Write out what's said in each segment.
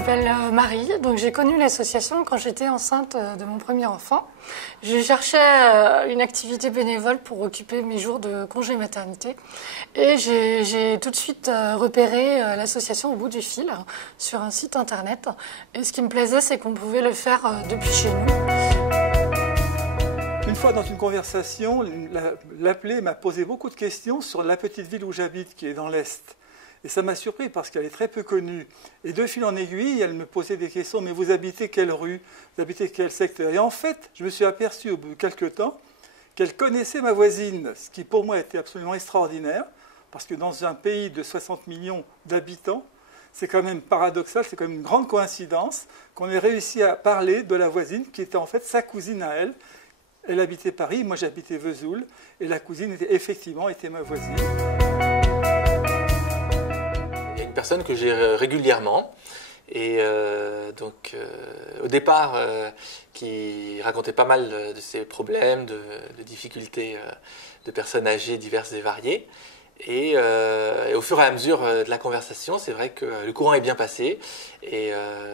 m'appelle Marie, donc j'ai connu l'association quand j'étais enceinte de mon premier enfant. Je cherchais une activité bénévole pour occuper mes jours de congé maternité et j'ai tout de suite repéré l'association au bout du fil sur un site internet. Et ce qui me plaisait, c'est qu'on pouvait le faire depuis chez nous. Une fois dans une conversation, l'appelée m'a posé beaucoup de questions sur la petite ville où j'habite, qui est dans l'Est. Et ça m'a surpris parce qu'elle est très peu connue. Et de fil en aiguille, elle me posait des questions. Mais vous habitez quelle rue? Vous habitez quel secteur? Et en fait, je me suis aperçu au bout de quelques temps qu'elle connaissait ma voisine, ce qui pour moi était absolument extraordinaire, parce que dans un pays de 60 millions d'habitants, c'est quand même paradoxal, c'est quand même une grande coïncidence qu'on ait réussi à parler de la voisine qui était en fait sa cousine à elle. Elle habitait Paris, moi j'habitais Vesoul, et la cousine était ma voisine. Une personne que j'ai régulièrement et au départ qui racontait pas mal de ses problèmes, de difficultés de personnes âgées diverses et variées et au fur et à mesure de la conversation, c'est vrai que le courant est bien passé et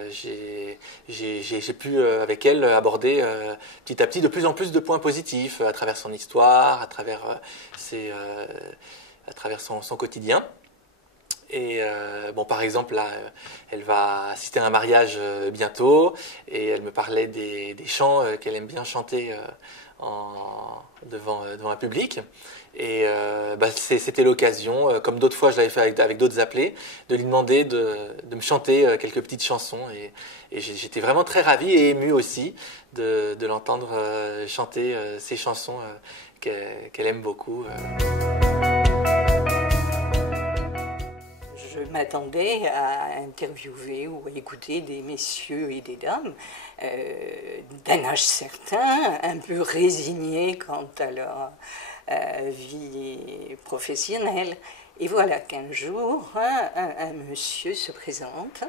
j'ai pu avec elle aborder petit à petit de plus en plus de points positifs à travers son histoire, à travers son quotidien. Et par exemple, là, elle va assister à un mariage bientôt et elle me parlait des chants qu'elle aime bien chanter devant un public. Et c'était l'occasion, comme d'autres fois je l'avais fait avec d'autres appelés, de lui demander de me chanter quelques petites chansons. Et j'étais vraiment très ravi et ému aussi de l'entendre chanter ces chansons qu'elle aime beaucoup. Je m'attendais à interviewer ou à écouter des messieurs et des dames d'un âge certain, un peu résignés quant à leur vie professionnelle. Et voilà qu'un jour, un monsieur se présente,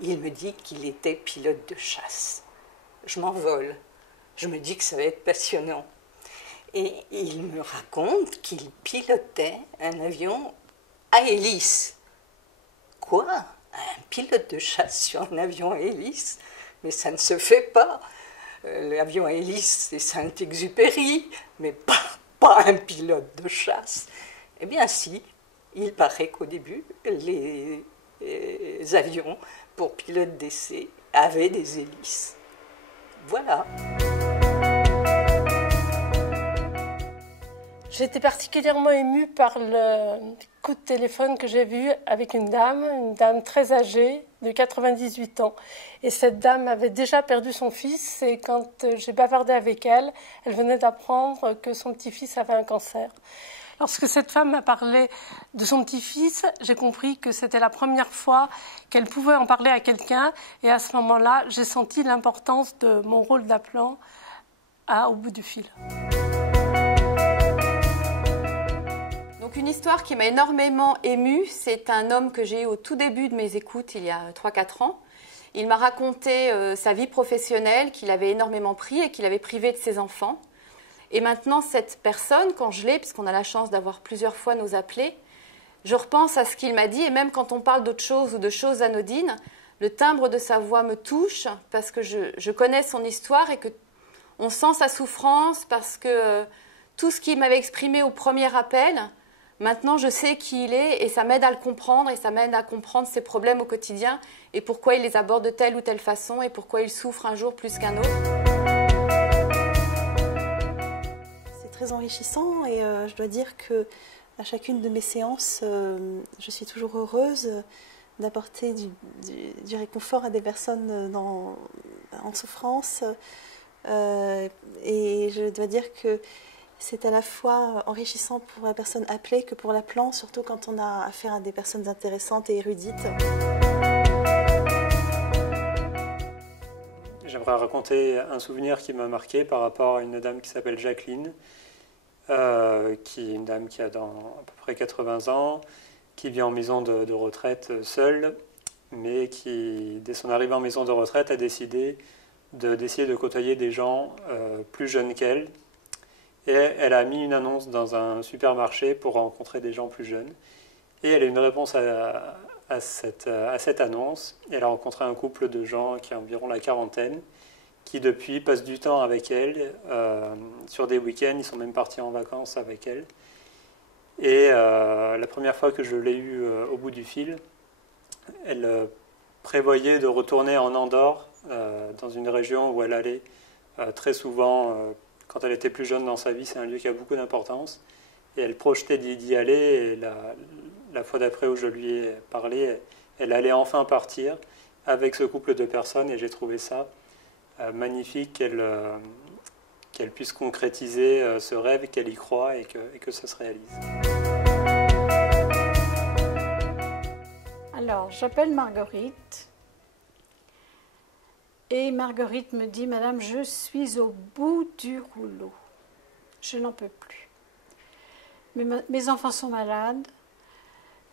il me dit qu'il était pilote de chasse. Je m'envole, je me dis que ça va être passionnant. Et il me raconte qu'il pilotait un avion à hélice. Quoi? Un pilote de chasse sur un avion à hélice? Mais ça ne se fait pas. L'avion à hélice, c'est Saint-Exupéry, mais pas un pilote de chasse. Eh bien si, il paraît qu'au début, les avions pour pilote d'essai avaient des hélices. Voilà. J'ai été particulièrement émue par le coup de téléphone que j'ai vu avec une dame très âgée, de 98 ans. Et cette dame avait déjà perdu son fils et quand j'ai bavardé avec elle, elle venait d'apprendre que son petit-fils avait un cancer. Lorsque cette femme m'a parlé de son petit-fils, j'ai compris que c'était la première fois qu'elle pouvait en parler à quelqu'un. Et à ce moment-là, j'ai senti l'importance de mon rôle d'appelant au bout du fil. Donc une histoire qui m'a énormément émue, c'est un homme que j'ai eu au tout début de mes écoutes, il y a 3-4 ans. Il m'a raconté sa vie professionnelle, qu'il avait énormément pris et qu'il avait privé de ses enfants. Et maintenant, cette personne, quand je l'ai, puisqu'on a la chance d'avoir plusieurs fois nos appelés, je repense à ce qu'il m'a dit, et même quand on parle d'autres choses ou de choses anodines, le timbre de sa voix me touche parce que je connais son histoire et qu'on sent sa souffrance parce que tout ce qu'il m'avait exprimé au premier appel, maintenant, je sais qui il est et ça m'aide à le comprendre et ça m'aide à comprendre ses problèmes au quotidien et pourquoi il les aborde de telle ou telle façon et pourquoi il souffre un jour plus qu'un autre. C'est très enrichissant et je dois dire que à chacune de mes séances, je suis toujours heureuse d'apporter du réconfort à des personnes en souffrance. Et je dois dire que c'est à la fois enrichissant pour la personne appelée que pour l'appelant, surtout quand on a affaire à des personnes intéressantes et érudites. J'aimerais raconter un souvenir qui m'a marqué par rapport à une dame qui s'appelle Jacqueline, qui est une dame qui a à peu près 80 ans, qui vit en maison de retraite seule, mais qui, dès son arrivée en maison de retraite, a décidé d'essayer de côtoyer des gens plus jeunes qu'elle. Et elle a mis une annonce dans un supermarché pour rencontrer des gens plus jeunes. Et elle a eu une réponse à à cette annonce. Elle a rencontré un couple de gens qui a environ la quarantaine, qui depuis passent du temps avec elle, sur des week-ends, ils sont même partis en vacances avec elle. Et la première fois que je l'ai eue au bout du fil, elle prévoyait de retourner en Andorre, dans une région où elle allait très souvent, quand elle était plus jeune dans sa vie, c'est un lieu qui a beaucoup d'importance. Et elle projetait d'y aller, et la fois d'après où je lui ai parlé, elle allait enfin partir avec ce couple de personnes, et j'ai trouvé ça magnifique qu'elle puisse concrétiser ce rêve, qu'elle y croit et que ça se réalise. Alors, j'appelle Marguerite. Et Marguerite me dit, Madame, je suis au bout du rouleau. Je n'en peux plus. Mes enfants sont malades.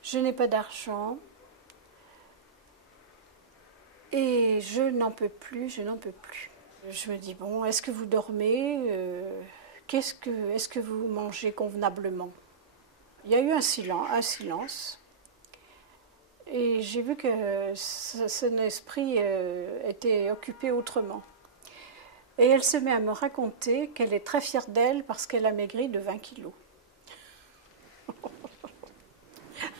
Je n'ai pas d'argent. Et je n'en peux plus, je n'en peux plus. Je me dis, bon, est-ce que vous dormez? Est-ce que vous mangez convenablement? Il y a eu un silence. Et j'ai vu que son esprit était occupé autrement. Et elle se met à me raconter qu'elle est très fière d'elle parce qu'elle a maigri de 20 kilos.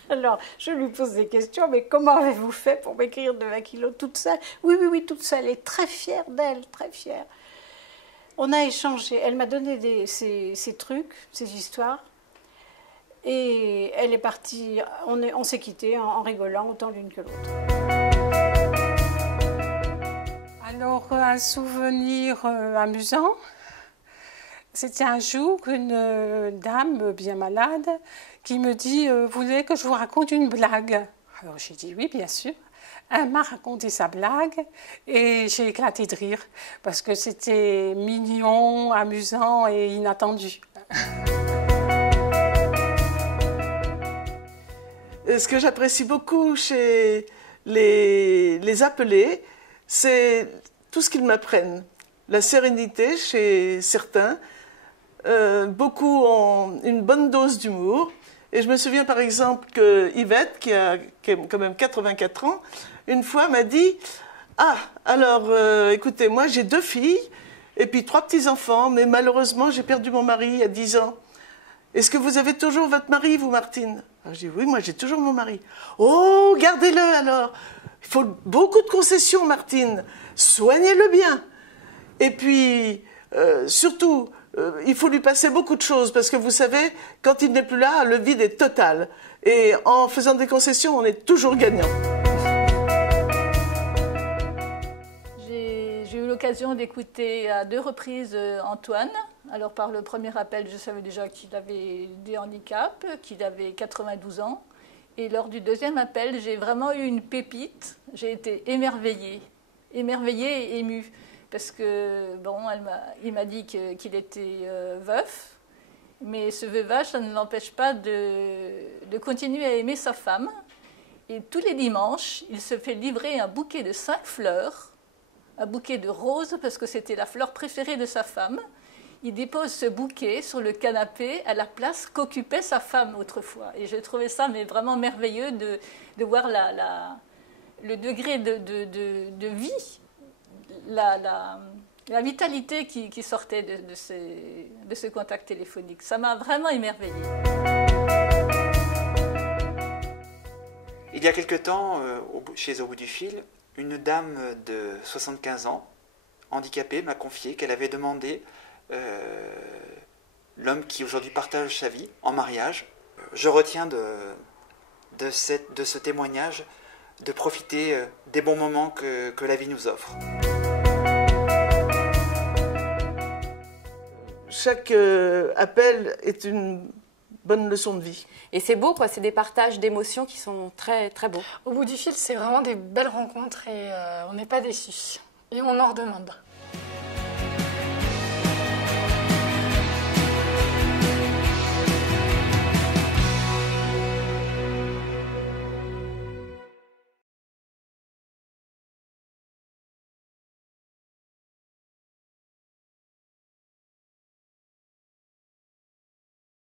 Alors, je lui pose des questions, mais comment avez-vous fait pour maigrir de 20 kilos toute seule? Oui, toute seule. Elle est très fière d'elle, très fière. On a échangé. Elle m'a donné ses trucs, ses histoires. Et elle est partie, on s'est quittés en rigolant autant l'une que l'autre. Alors, un souvenir amusant, c'était un jour une dame bien malade qui me dit « Vous voulez que je vous raconte une blague ?» Alors j'ai dit « Oui, bien sûr ». Elle m'a raconté sa blague et j'ai éclaté de rire parce que c'était mignon, amusant et inattendu. Ce que j'apprécie beaucoup chez les appelés, c'est tout ce qu'ils m'apprennent. La sérénité chez certains. Beaucoup ont une bonne dose d'humour. Et je me souviens par exemple que Yvette, qui a quand même 84 ans, une fois m'a dit « Ah, alors écoutez, moi j'ai 2 filles et puis 3 petits-enfants, mais malheureusement j'ai perdu mon mari il y a 10 ans. Est-ce que vous avez toujours votre mari, vous, Martine ?» Alors, je dis « Oui, moi j'ai toujours mon mari. »« Oh, gardez-le alors. Il faut beaucoup de concessions, Martine. Soignez-le bien. Et puis, surtout, il faut lui passer beaucoup de choses parce que vous savez, quand il n'est plus là, le vide est total. Et en faisant des concessions, on est toujours gagnant. » J'ai eu l'occasion d'écouter à 2 reprises Antoine. Alors par le premier appel, je savais déjà qu'il avait des handicaps, qu'il avait 92 ans. Et lors du deuxième appel, j'ai vraiment eu une pépite. J'ai été émerveillée et émue. Parce que, bon, il m'a dit qu'il était veuf. Mais ce veuvage, ça ne l'empêche pas de continuer à aimer sa femme. Et tous les dimanches, il se fait livrer un bouquet de 5 fleurs, un bouquet de roses, parce que c'était la fleur préférée de sa femme. Il dépose ce bouquet sur le canapé à la place qu'occupait sa femme autrefois. Et j'ai trouvé ça mais vraiment merveilleux de voir le degré de vie, la vitalité qui sortait de ce contact téléphonique. Ça m'a vraiment émerveillée. Il y a quelque temps, chez Au bout du fil, une dame de 75 ans, handicapée, m'a confié qu'elle avait demandé l'homme qui aujourd'hui partage sa vie en mariage. Je retiens de ce témoignage de profiter des bons moments que la vie nous offre. Chaque appel est une bonne leçon de vie. Et c'est beau, quoi. C'est des partages d'émotions qui sont très, très beaux. Au bout du fil, c'est vraiment des belles rencontres et on n'est pas déçus. Et on en redemande.